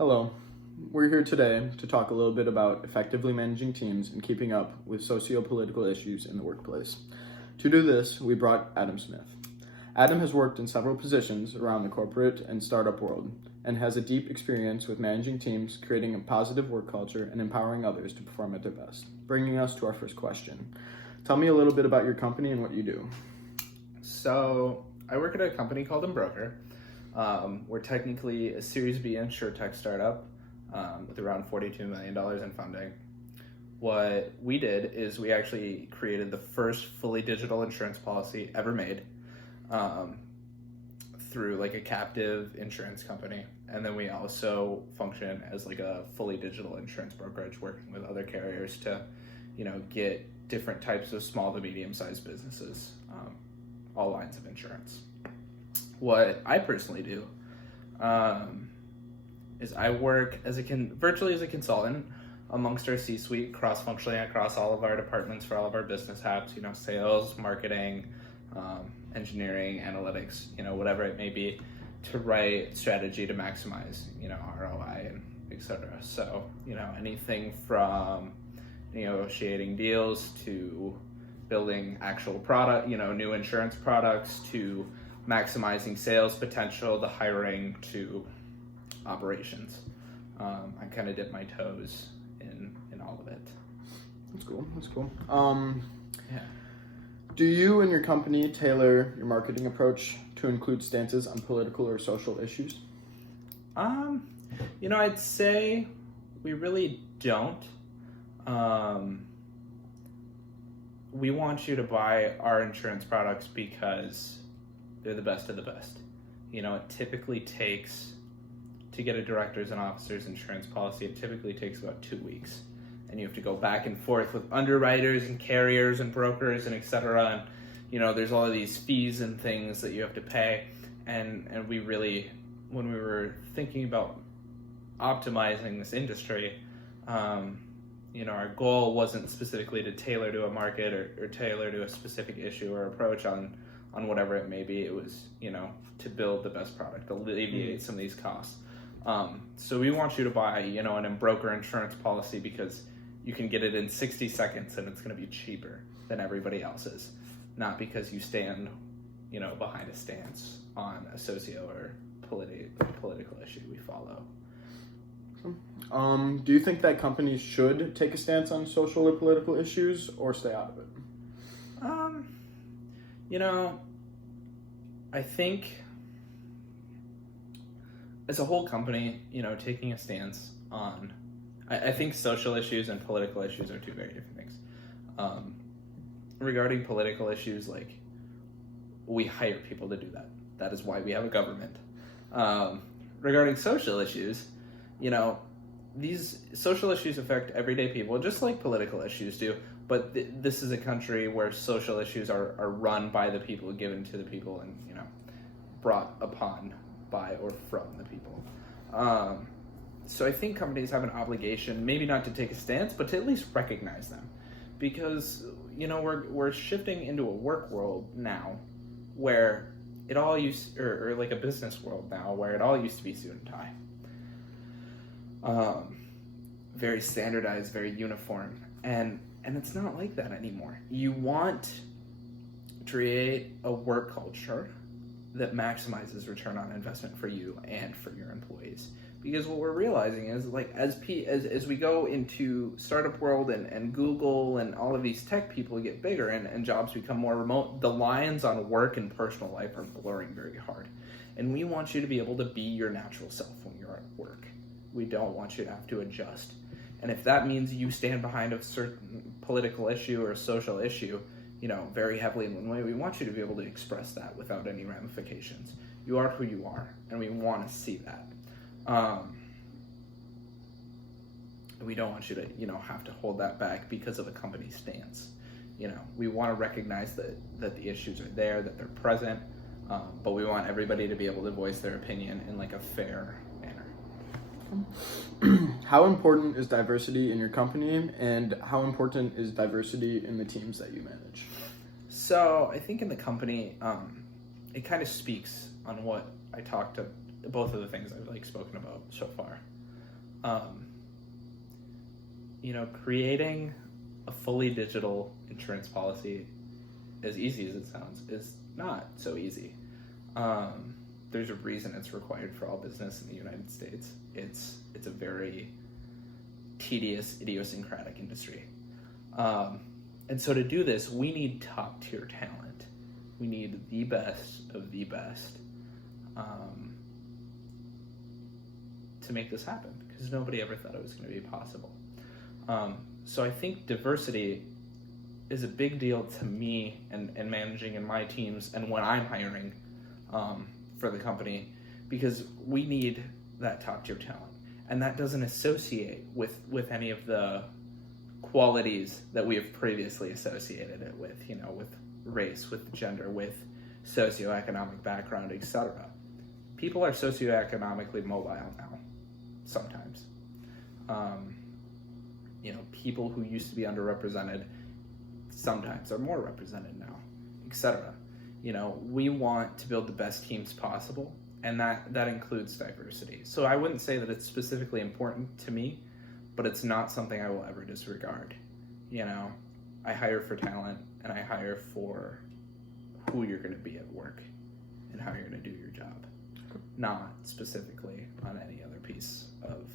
Hello. We're here today to talk a little bit about effectively managing teams and keeping up with socio-political issues in the workplace. To do this, we brought Adam Smith. Adam has worked in several positions around the corporate and startup world and has a deep experience with managing teams, creating a positive work culture, and empowering others to perform at their best. Bringing us to our first question. Tell me a little bit about your company and what you do. So I work at a company called Embroker. We're technically a Series B insurtech startup with around $42 million in funding. What we did is we actually created the first fully digital insurance policy ever made through like a captive insurance company. And then we also function as like a fully digital insurance brokerage working with other carriers to, get different types of small to medium-sized businesses, all lines of insurance. What I personally do is I work virtually as a consultant amongst our C-suite, cross-functionally across all of our departments for all of our business apps, sales, marketing, engineering, analytics, whatever it may be, to write strategy to maximize, ROI and et cetera. So, anything from negotiating deals to building actual product, new insurance products, to maximizing sales potential, the hiring, to operations. I kind of dip my toes in all of it. That's cool. Yeah. Do you and your company tailor your marketing approach to include stances on political or social issues? I'd say we really don't. We want you to buy our insurance products because they're the best of the best. It typically takes, to get a director's and officer's insurance policy, it typically takes about 2 weeks. And you have to go back and forth with underwriters and carriers and brokers and et cetera. And, there's all of these fees and things that you have to pay. And we really, when we were thinking about optimizing this industry, our goal wasn't specifically to tailor to a market or tailor to a specific issue or approach on whatever it may be. It was, to build the best product, alleviate some of these costs. So we want you to buy, an Embroker insurance policy because you can get it in 60 seconds and it's going to be cheaper than everybody else's. Not because you stand, behind a stance on a socio or political issue we follow. Do you think that companies should take a stance on social or political issues or stay out of it? I think as a whole company, taking a stance on, I think social issues and political issues are two very different things. Regarding political issues, like, we hire people to do that. That is why we have a government. Regarding social issues, these social issues affect everyday people, just like political issues do. But this is a country where social issues are run by the people, given to the people, and brought upon by or from the people. So I think companies have an obligation, maybe not to take a stance, but to at least recognize them, because we're shifting into a work world now where it all or like a business world now where it all used to be suit and tie. Very standardized, very uniform, and it's not like that anymore. You want to create a work culture that maximizes return on investment for you and for your employees. Because what we're realizing is, like, as we go into startup world and Google and all of these tech people get bigger and jobs become more remote, the lines on work and personal life are blurring very hard. And we want you to be able to be your natural self when you're at work. We don't want you to have to adjust. And if that means you stand behind a certain political issue or social issue, very heavily in one way, we want you to be able to express that without any ramifications. You are who you are, and we want to see that. We don't want you to, have to hold that back because of a company stance. We want to recognize that the issues are there, that they're present, but we want everybody to be able to voice their opinion in like a fair manner. How important is diversity in your company, and how important is diversity in the teams that you manage? So I think in the company, it kind of speaks on what I talked to both of the things I've spoken about so far. Creating a fully digital insurance policy, as easy as it sounds, is not so easy. There's a reason it's required for all business in the United States. It's a very tedious, idiosyncratic industry. And so to do this, we need top tier talent. We need the best of the best to make this happen, because nobody ever thought it was going to be possible. So I think diversity is a big deal to me and managing in my teams and when I'm hiring for the company, because we need that top tier talent. And that doesn't associate with any of the qualities that we have previously associated it with, with race, with gender, with socioeconomic background, etc. People are socioeconomically mobile now, sometimes. People who used to be underrepresented sometimes are more represented now, etc. We want to build the best teams possible, and that includes diversity. So I wouldn't say that it's specifically important to me, but it's not something I will ever disregard. I hire for talent, and I hire for who you're going to be at work and how you're going to do your job, not specifically on any other piece of